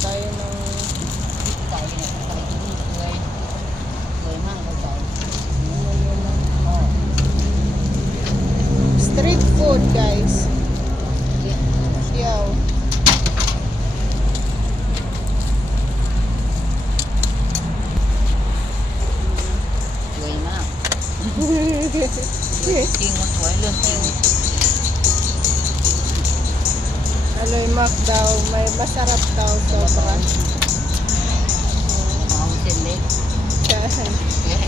tayo ng Tayo na sa paligid. Tuloy man ko tayo. ano, street food, guys. Yo. Tuloy man. Tingon tuloy lang tingon. Aloy Mac daw, may masarap daw sobra. Mountain Lake. Yeah.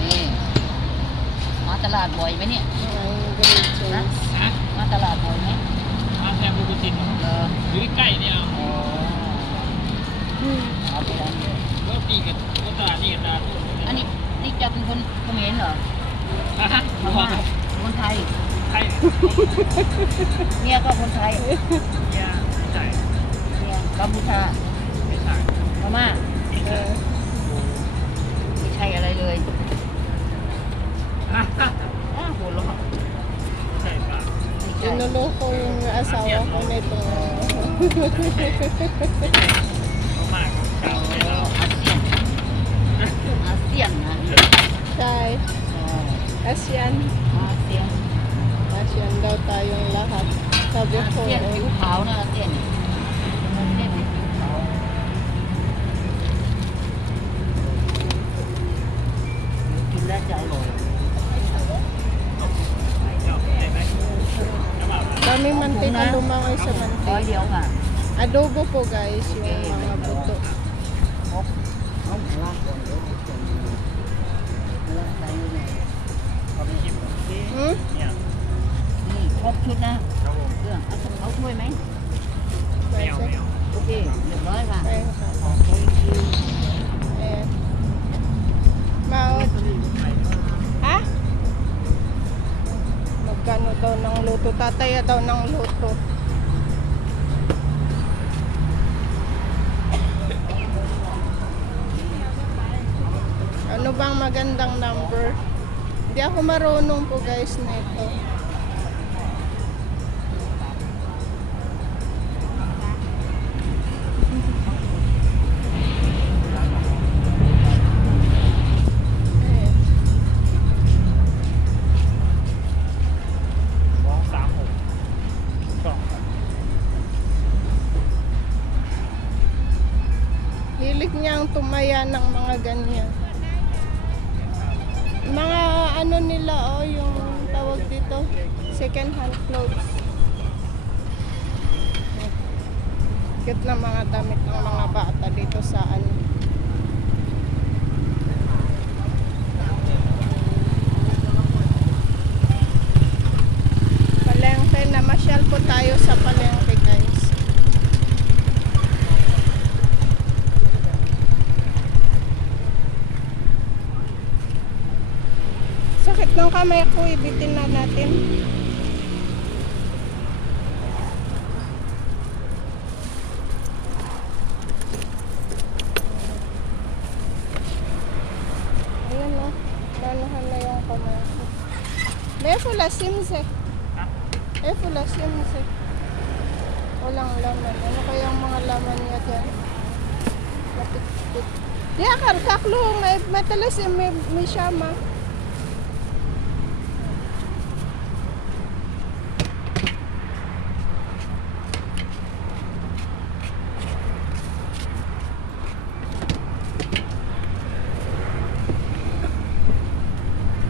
นี่มาตลาดบ่อยไหมเนี่ย Ang great นะ choice. มาตลาดบ่อยไหม มาแซมบูบูติน เออ อยู่ใกล้ๆเนี่ย อ๋อเอาไปแล้ว ก็ตีกันก็ตลาดนี่กันตลาด อันนี้นี่จะเป็นคนเขมรเหรอ ฮะ พม่าคนไทย ใคร เมียก็คนไทย เนี่ยใช่ เมียกัมพูชา ไม่ใช่ พม่า เออ ไม่ใช่อะไรเลยอ้าวหัวเราะ ใช่ป่ะ ไม่ใช่ Tinuloko yung asawa ko nito. มากๆชาวไทยเรา อาเซียนนะ Chai, อ๋อ ASEAN. อาเซียน ASEAN daw tayong lahat. Sabi อา ko, เซียนผิวขาวนะอาเซียนอาเซียนผิวขาวกินแล้วจะอร่อย ชอบได้ไหมจะแบบ daming mantika lumangoy sa ร้อย mantika. เดียวค่ะ Adobo po guys, yung mga buto. เอาหมูล่างก่อนเดี๋ยวจะมีล่างใส่เลย เขามีชิม Hmm? เนี่ย นี่ครบชุดนะครับ ผม เครื่องเอาถ้วยไหม ไม่เอาไม่เอา โอเคเรียบร้อยค่ะ Ayan ka. ขอบคุณคือ Ayan. Maot. Ha? Magkano daw ng luto? Tataya daw ng luto. Ano bang magandang number? Hindi ako marunong po guys nito. Ayan. 236กล่องครับ Hilig niyang tumaya ng mga ganyan. Mga ano nila yung tawag dito, second hand clothes. Cute na mga damit ng mga bata dito sa ano. Palengke, namasyal po tayo sa palengke guys. Sakit ng kamay ko, ibitin na natin. Ayan o, lalahan na yung kamay ko. May pula simse. Pula simse. Walang laman. Ano kayang mga laman niya dyan? Matik-tik. Diya, kaklo, may talas may siyama.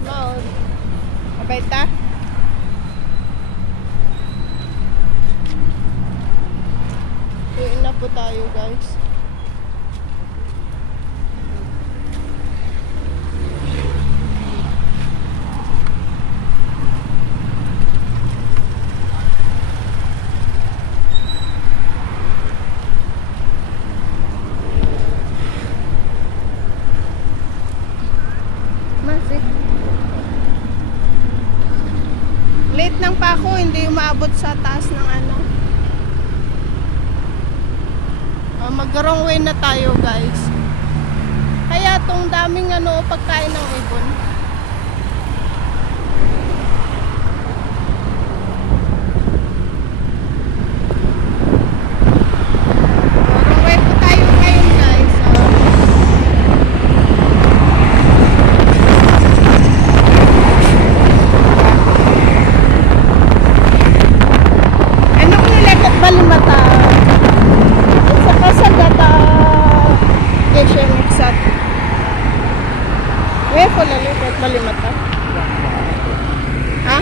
Maod. Abay ta? Uwiin na po tayo guys. Masik. Late ng pa ako, hindi umaabot sa taas ng ano. Mag-wrong way na tayo guys. Kaya tong daming ano, pagkain ng ibon. Parang way po tayo ngayon guys. Ano kung nilagak balimata? Sa kasagata Asian Mixat. Way po nalagak balimata. Ha?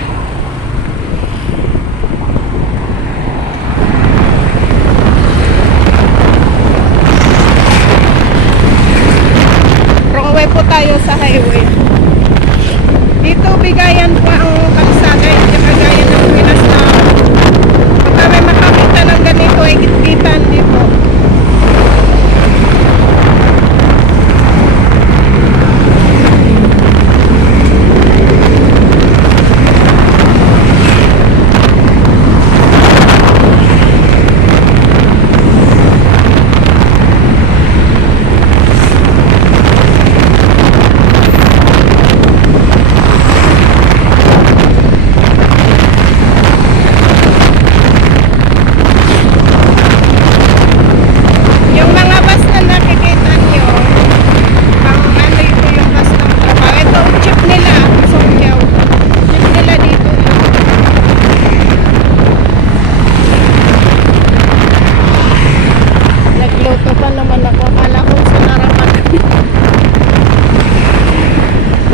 Wrong way po tayo sa highway. Dito bigayan po ang kalsada, hindi kagaya ng Pinas na pagka may makakita ng ganito ay kitkitan dito. Yung mga bus na nakikita nyo, pang ano ito yung bus ng trabaho. Ito, jeep nila, Songyaw. Jeep nila dito. Nagluto pa naman ako. Akala ko sa narapan.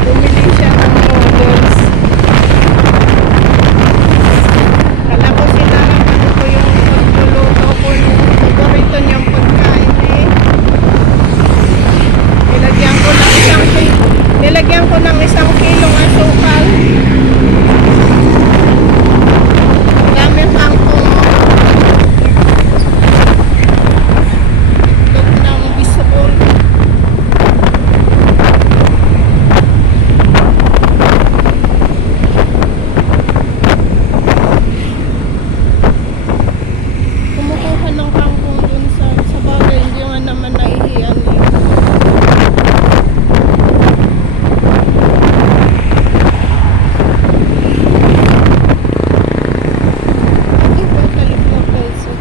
Bumili siya ng noodles. Akala ko sinarapan ko yung pagluluto ko yung paborito niyang pagkain eh. Nilagyan ko ng isang kilong asukal. Gamit ang itlog ng bisukol. Kumukuha ng kangkong dun sa bagay, hindi nga naman naihiyan eh. Hindi ba talipot guys eh.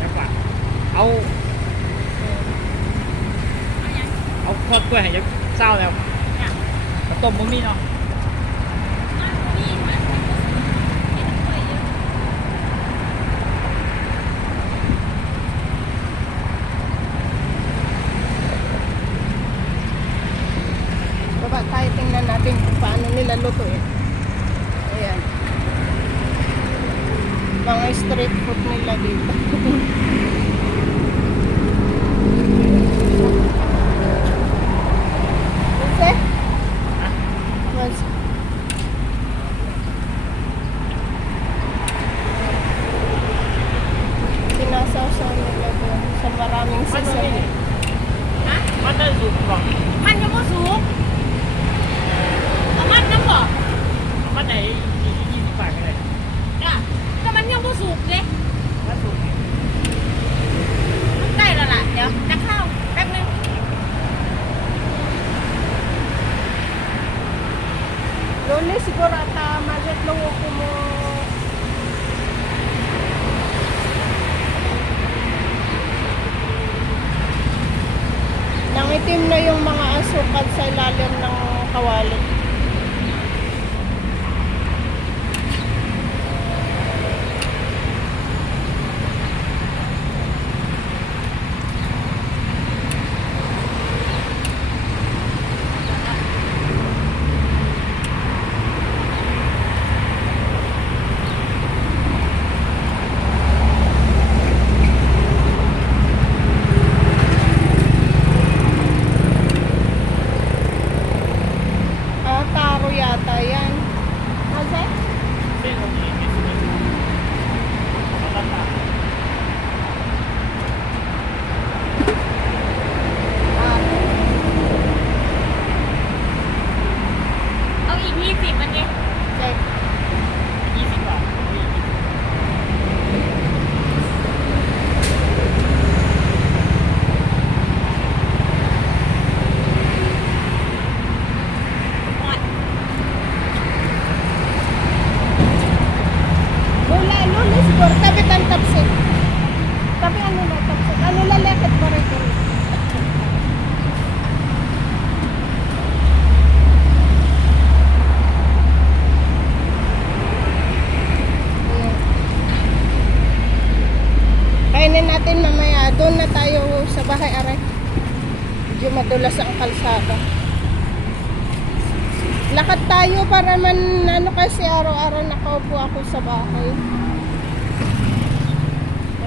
Chắc là ấu khoát quay hay sao này có tôm bún mi không? Baba tayo, tingnan natin kung paano nila lutuin. Ayan. Mga street food nila dito. Kasi? Mas. Sinasaw-saw nila doon sa maraming sesame. Mắt nó rụt vào. มันยังไม่สูงเอามันน้ำบ่ Mắt này 20 bạc cái này. จ้ะแต่มันยังไม่สูงเลย Mắt rụt này. มันใกล้แล้วล่ะ เดี๋ยวจะเข้าแป๊บนึง Lunes siguro at magat lang ako mo. Nangitim na yung mga asukal sa ilalim ng kawali. por tabi tan tapsit. Tabi ano na tapsit. Ano lalakit pa rin ko. Kainin natin mamaya. Doon na tayo sa bahay aray. Medyo madulas ang kalsada. Lakad tayo para man ano kasi araw-araw nakaupo ako sa bahay.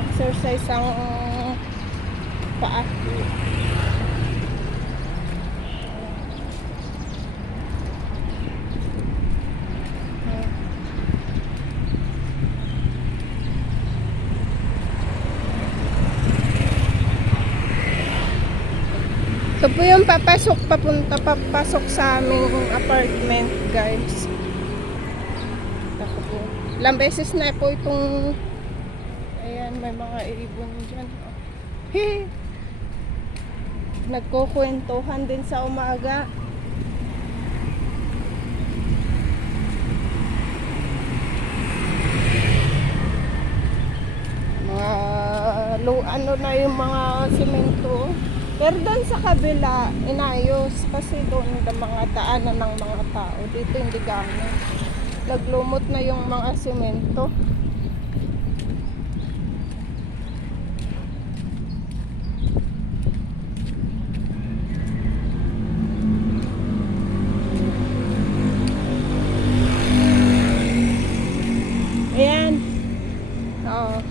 Exercise ang paa. Ito po yung papasok sa aming apartment, guys. Ako po. Ilang beses na po itong, ayan, may mga ibon dyan. Hehe. Nagkukwentuhan din sa umaga. Mga, ano na yung mga simento. Pero doon sa kabila, inayos kasi doon ang mga daanan ng mga tao. Dito hindi gano'n. Naglumot na yung mga semento. Ayan. Oo.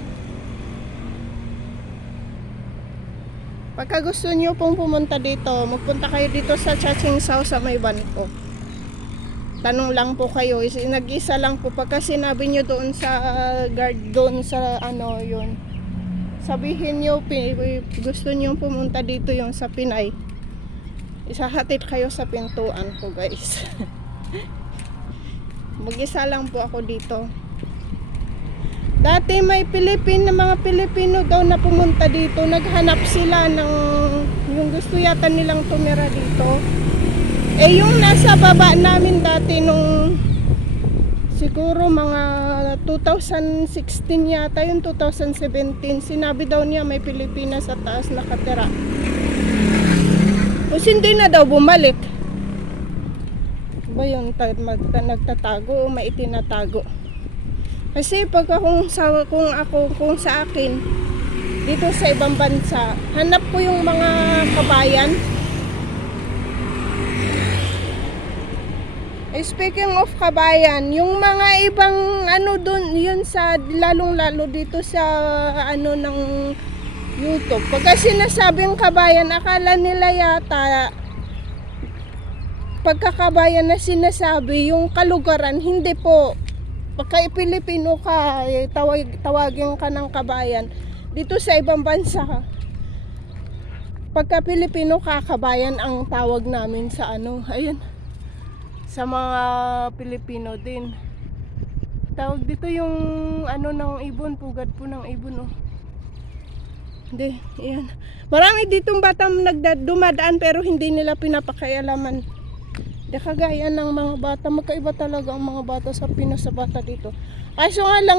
Pagka gusto nyo pong pumunta dito, magpunta kayo dito sa Chaching Sao sa may Banco. Tanong lang po kayo, nag-isa lang po. Pagka sinabi nyo doon sa guard, doon sa ano yun, sabihin nyo, gusto nyo pumunta dito yung sa Pinay. Isahatid kayo sa pintuan ko, guys. Mag-isa lang po ako dito. Dati may mga Pilipino daw na pumunta dito. Naghanap sila ng yung gusto yata nilang tumira dito. Eh yung nasa baba namin dati nung siguro mga 2016 yata, yung 2017, sinabi daw niya may Pilipina sa taas nakatira. Tapos hindi na daw bumalik. Ba yun, nagtatago o may itinatago. Kasi pag kung sa akin dito sa ibang bansa, hanap ko yung mga kabayan. Speaking of kabayan, yung mga ibang ano doon, yun sa lalong-lalo dito sa ano ng YouTube. Pagka sinasabing kabayan, akala nila yata pagkakabayan na sinasabi, yung kalugaran, hindi po. Pagka Pilipino ka, tawagin ka ng kabayan. Dito sa ibang bansa, pagka Pilipino ka, kabayan ang tawag namin sa ano, ayan, sa mga Pilipino din. Tawag dito yung ano ng ibon, pugad po ng ibon, oh. Hindi, ayan. Marami ditong batang dumadaan pero hindi nila pinapakialaman. Di kagaya ng mga bata, magkaiba talaga ang mga bata sa Pinas sa bata dito. Kaso nga lang